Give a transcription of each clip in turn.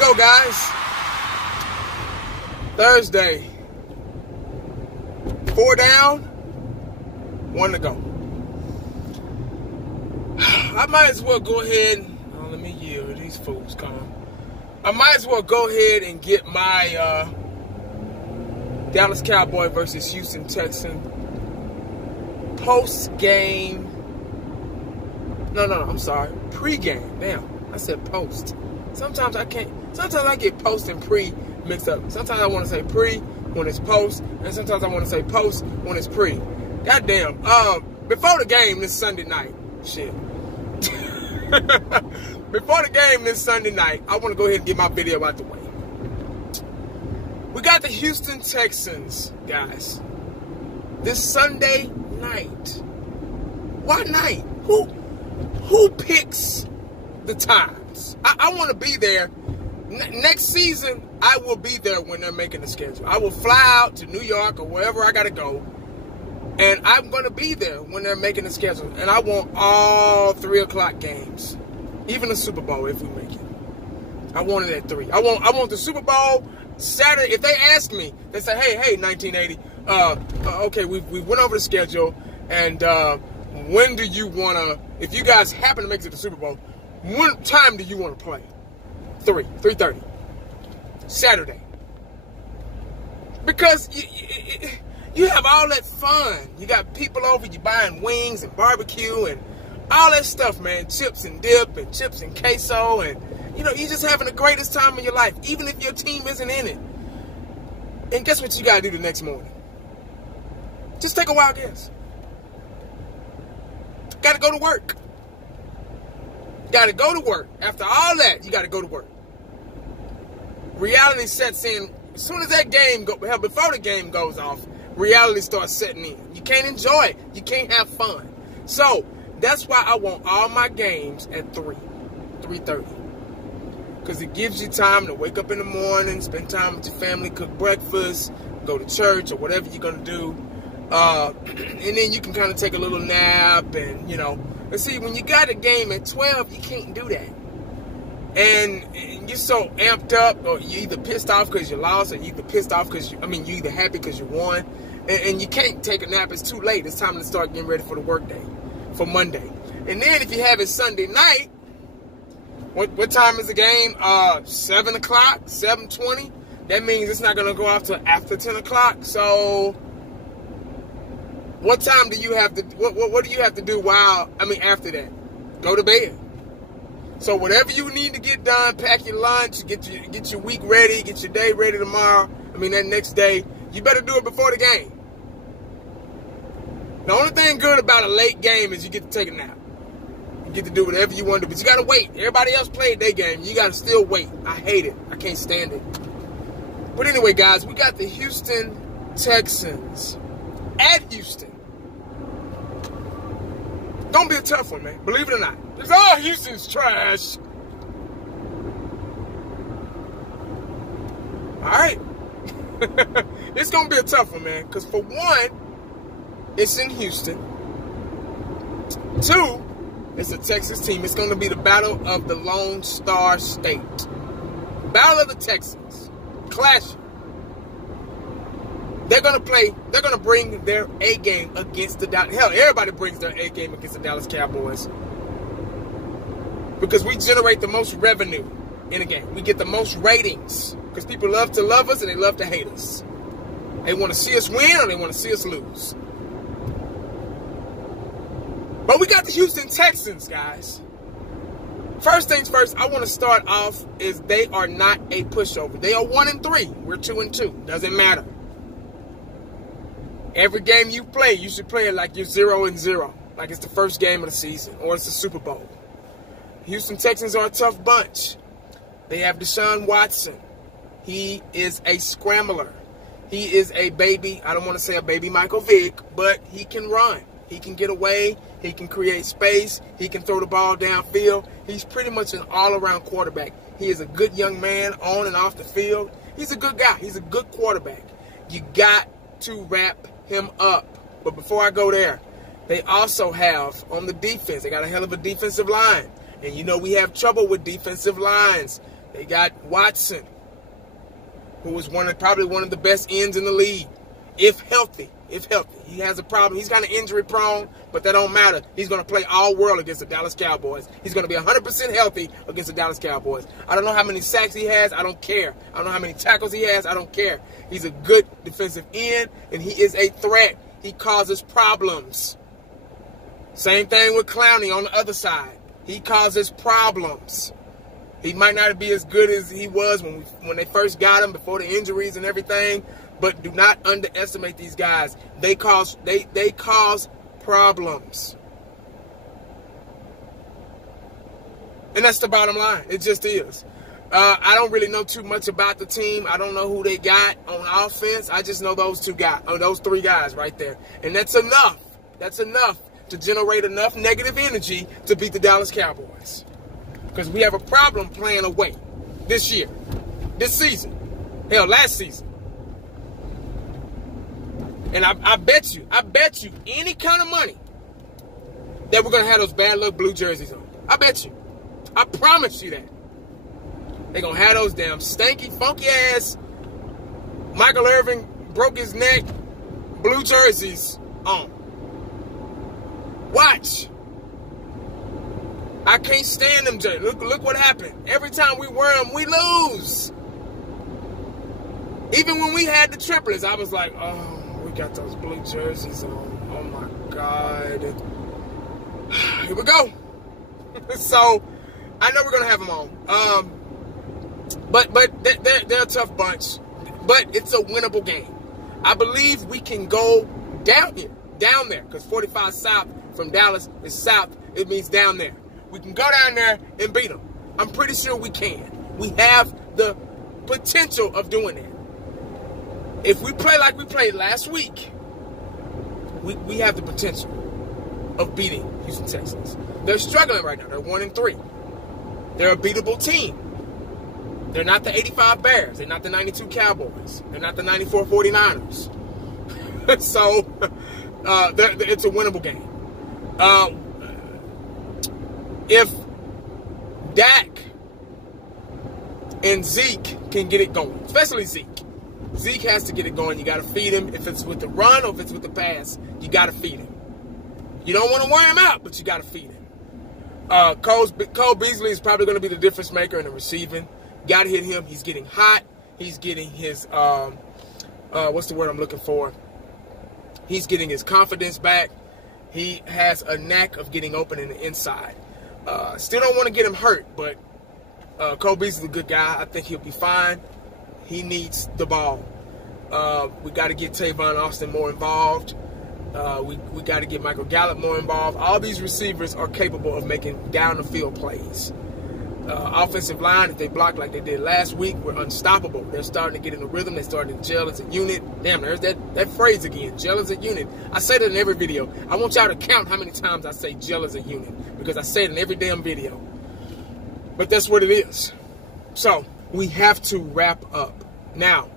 go, guys. Thursday. 4 down, 1 to go. I might as well go ahead. Let me yield. These fools coming. I might as well go ahead and get my Dallas Cowboy versus Houston Texans post-game. No, I'm sorry. Pre-game. Damn, I said post. Sometimes I can't. Sometimes I get post and pre mixed up. Sometimes I want to say pre when it's post, and sometimes I want to say post when it's pre. Goddamn. Before the game this Sunday night. Shit. Before the game this Sunday night, I want to go ahead and get my video out the way. We got the Houston Texans, guys. This Sunday night. What night? Who picks the times? I want to be there. Next season, I will be there when they're making the schedule. I will fly out to New York or wherever I got to go. And I'm going to be there when they're making the schedule. And I want all 3 o'clock games. Even the Super Bowl, if we make it. I want it at 3. I want the Super Bowl Saturday. If they ask me, they say, hey, 1980. Okay, we went over the schedule. And when do you want to, if you guys happen to make it to the Super Bowl, what time do you want to play? 3:30. Saturday. Because you have all that fun. You got people over, you buying wings and barbecue and all that stuff, man. Chips and dip and chips and queso. And, you're just having the greatest time of your life, even if your team isn't in it. And guess what you got to do the next morning? Just take a wild guess. Got to go to work. Got to go to work. After all that, you got to go to work. Reality sets in. As soon as that game before the game goes off, reality starts setting in. You can't enjoy it. You can't have fun. So, that's why I want all my games at 3:30. Because it gives you time to wake up in the morning, spend time with your family, cook breakfast, go to church or whatever you're going to do. And then you can kind of take a little nap and, And see, when you got a game at 12, you can't do that. And you're so amped up, or you're either pissed off because you lost, or you're either pissed off because you're either happy because you won. And you can't take a nap. It's too late. It's time to start getting ready for the work day, for Monday. And then if you have it Sunday night, what time is the game? 7 o'clock, 7:20. That means it's not going to go off till after 10 o'clock. So what time do you have to, what do you have to do after that? Go to bed. So whatever you need to get done, pack your lunch, get your week ready, get your day ready tomorrow. That next day, you better do it before the game. The only thing good about a late game is you get to take a nap. You get to do whatever you want to do, but you got to wait. Everybody else played their game. You got to still wait. I hate it. I can't stand it. But anyway, guys, we got the Houston Texans at Houston. Don't be a tough one, man. Believe it or not. Houston's trash. All right. It's going to be a tough one, man. Because for one, it's in Houston. 2, it's a Texas team. It's going to be the battle of the Lone Star State. Battle of the Texans. Clash. They're going to bring their A game against the Dallas. Hell, everybody brings their A game against the Dallas Cowboys. Because we generate the most revenue in a game. We get the most ratings. Because people love to love us and they love to hate us. They want to see us win or they want to see us lose. But we got the Houston Texans, guys. First things first, I want to start off is they are not a pushover. They are 1-3. We're 2-2. Doesn't matter. Every game you play, you should play it like you're 0-0. Like it's the first game of the season or it's the Super Bowl. Houston Texans are a tough bunch. They have Deshaun Watson. He is a scrambler. He is a baby. I don't want to say a baby Michael Vick, but he can run. He can get away. He can create space. He can throw the ball downfield. He's pretty much an all-around quarterback. He is a good young man on and off the field. He's a good guy. He's a good quarterback. You got to wrap him up. But before I go there, they also have on the defense, they got a hell of a defensive line. And you know we have trouble with defensive lines. They got Watson, who is probably one of the best ends in the league, if healthy. If healthy. He has a problem. He's kind of injury prone, but that don't matter. He's going to play all world against the Dallas Cowboys. He's going to be 100% healthy against the Dallas Cowboys. I don't know how many sacks he has. I don't care. I don't know how many tackles he has. I don't care. He's a good defensive end, and he is a threat. He causes problems. Same thing with Clowney on the other side. He causes problems. He might not be as good as he was when they first got him before the injuries and everything, but do not underestimate these guys. They cause problems. And that's the bottom line. It just is. I don't really know too much about the team. I don't know who they got on offense. I just know those three guys right there. And that's enough. That's enough to generate enough negative energy to beat the Dallas Cowboys. Because we have a problem playing away this year, this season, hell, last season. And I bet you any kind of money that we're going to have those bad luck blue jerseys on. I bet you. I promise you that. They're going to have those damn stanky, funky ass Michael Irvin broke his neck blue jerseys on. Watch. I can't stand them, Jay. Look what happened. Every time we wear them, we lose. Even when we had the triplets, I was like, oh, we got those blue jerseys on. Oh, my God. Here we go. So, I know we're going to have them on. But they're a tough bunch. But it's a winnable game. I believe we can go down there. Because 45 south from Dallas is south. It means down there. We can go down there and beat them. I'm pretty sure we can. We have the potential of doing that. If we play like we played last week, we have the potential of beating Houston Texans. They're struggling right now. They're 1-3. They're a beatable team. They're not the 85 Bears. They're not the 92 Cowboys. They're not the 94 49ers. So, it's a winnable game. If Dak and Zeke can get it going, especially Zeke. Zeke has to get it going. You got to feed him. If it's with the run or if it's with the pass, you got to feed him. You don't want to wear him out, but you got to feed him. Cole Beasley is probably going to be the difference maker in the receiving. Got to hit him. He's getting hot. He's getting his, what's the word I'm looking for? He's getting his confidence back. He has a knack of getting open in the inside. Still don't want to get him hurt, but Cole Beasley's a good guy. I think he'll be fine. He needs the ball. We got to get Tavon Austin more involved. We got to get Michael Gallup more involved. All these receivers are capable of making down-the-field plays. Offensive line, if they block like they did last week, we're unstoppable. They're starting to get in the rhythm. They're starting to gel as a unit. Damn, there's that phrase again, gel as a unit. I say that in every video. I want y'all to count how many times I say gel as a unit, because I say it in every damn video. But that's what it is. So, we have to wrap up. Now,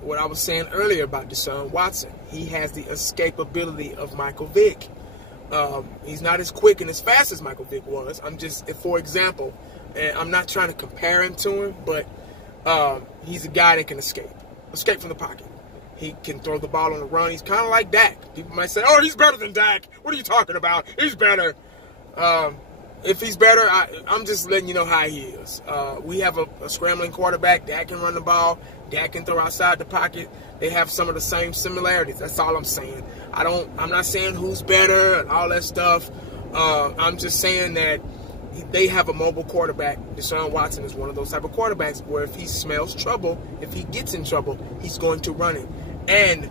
what I was saying earlier about Deshaun Watson, he has the escapability of Michael Vick. He's not as quick and as fast as Michael Vick was. I'm just, for example, and I'm not trying to compare him to him, but he's a guy that can escape from the pocket. He can throw the ball on the run. He's kind of like Dak. People might say, oh, he's better than Dak. What are you talking about? He's better. If he's better, I'm just letting you know how he is. We have a scrambling quarterback. Dak can run the ball. Dak can throw outside the pocket. They have some of the same similarities. That's all I'm saying. I'm not saying who's better and all that stuff. I'm just saying that they have a mobile quarterback. Deshaun Watson is one of those type of quarterbacks where if he smells trouble, if he gets in trouble, he's going to run it. And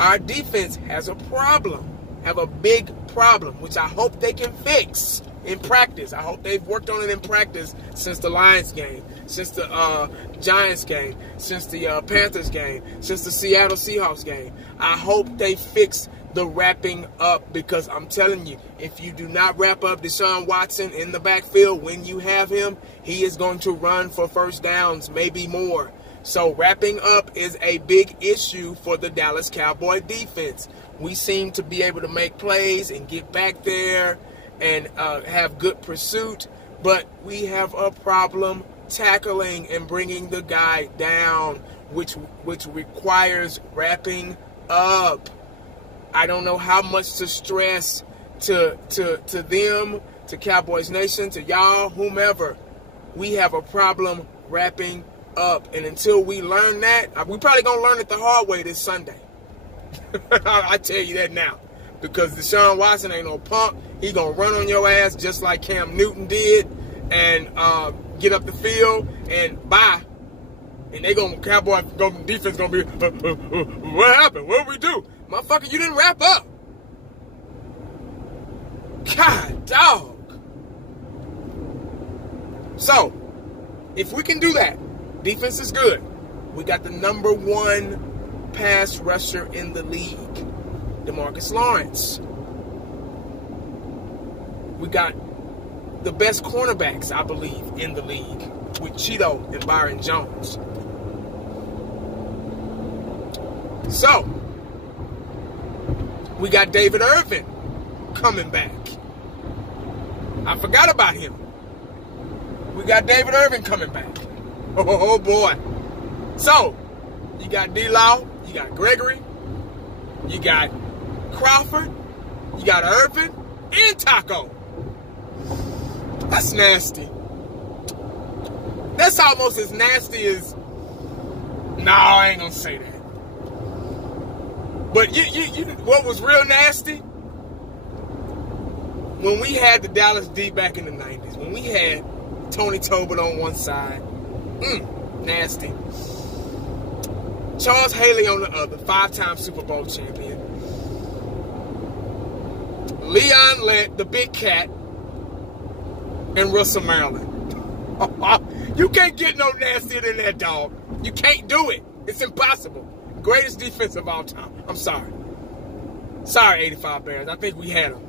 our defense has a problem, have a big problem, which I hope they can fix in practice. I hope they've worked on it in practice since the Lions game, since the Giants game, since the Panthers game, since the Seattle Seahawks game. I hope they fix the wrapping up, because I'm telling you, if you do not wrap up Deshaun Watson in the backfield when you have him, he is going to run for first downs, maybe more. So wrapping up is a big issue for the Dallas Cowboy defense. We seem to be able to make plays and get back there and have good pursuit, but we have a problem tackling and bringing the guy down, which requires wrapping up. I don't know how much to stress to them, to Cowboys Nation, to y'all, whomever. We have a problem wrapping up. And until we learn that, we probably going to learn it the hard way this Sunday. I tell you that now. Because Deshaun Watson ain't no punk. He going to run on your ass just like Cam Newton did and get up the field and bye. And they going to, Cowboy defense going to be, what happened? What did we do? Motherfucker, you didn't wrap up. God, dog. So, if we can do that, defense is good. We got the #1 pass rusher in the league, DeMarcus Lawrence. We got the best cornerbacks, I believe, in the league with Cheeto and Byron Jones. So, we got David Irvin coming back. I forgot about him. We got David Irvin coming back. Oh boy. So, you got D-Law, you got Gregory, you got Crawford, you got Irvin, and Taco. That's nasty. That's almost as nasty as... No, I ain't gonna say that. But you what was real nasty? When we had the Dallas D back in the 90s, when we had Tony Tobin on one side, nasty. Charles Haley on the other, 5-time Super Bowl champion. Leon Lett, the Big Cat, and Russell Maryland. You can't get no nastier than that, dog. You can't do it. It's impossible. Greatest defense of all time. I'm sorry. Sorry, 85 Bears. I think we had them.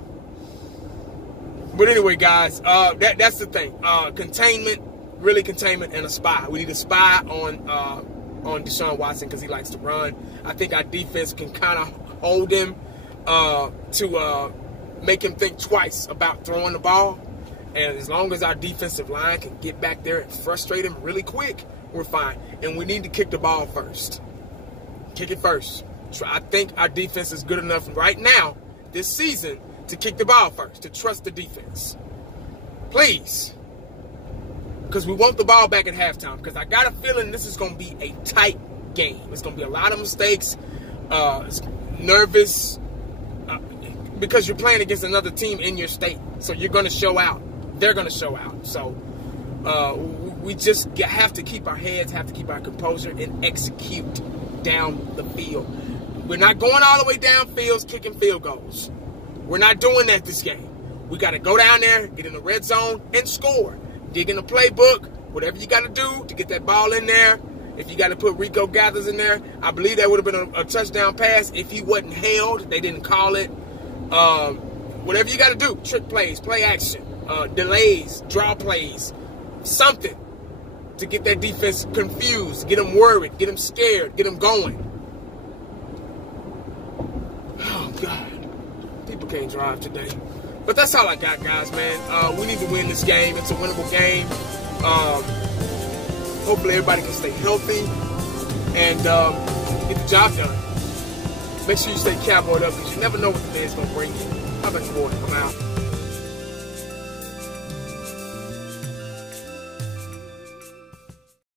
But anyway, guys, that's the thing. Containment, really containment, and a spy. We need a spy on Deshaun Watson because he likes to run. I think our defense can kind of hold him to make him think twice about throwing the ball. And as long as our defensive line can get back there and frustrate him really quick, we're fine. And we need to kick the ball first. Kick it first. I think our defense is good enough right now, this season, to kick the ball first, to trust the defense. Please. Because we want the ball back at halftime. Because I got a feeling this is going to be a tight game. It's going to be a lot of mistakes, nervous, because you're playing against another team in your state. So you're going to show out. They're going to show out. So we just have to keep our heads, have to keep our composure, and execute down the field. We're not going all the way downfield kicking field goals. We're not doing that this game. We got to go down there, get in the red zone, and score. Dig in the playbook, whatever you got to do to get that ball in there. If you got to put Rico Gathers in there, I believe that would have been a touchdown pass if he wasn't held. They didn't call it. Whatever you got to do, trick plays, play action, delays, draw plays, something to get that defense confused, get them worried, get them scared, get them going. Oh, God. People can't drive today. But that's all I got, guys, man. We need to win this game. It's a winnable game. Hopefully everybody can stay healthy and get the job done. Make sure you stay cowboyed up because you never know what the day's going to bring you. How about you, boy? I'm out.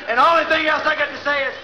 And the only thing else I got to say is,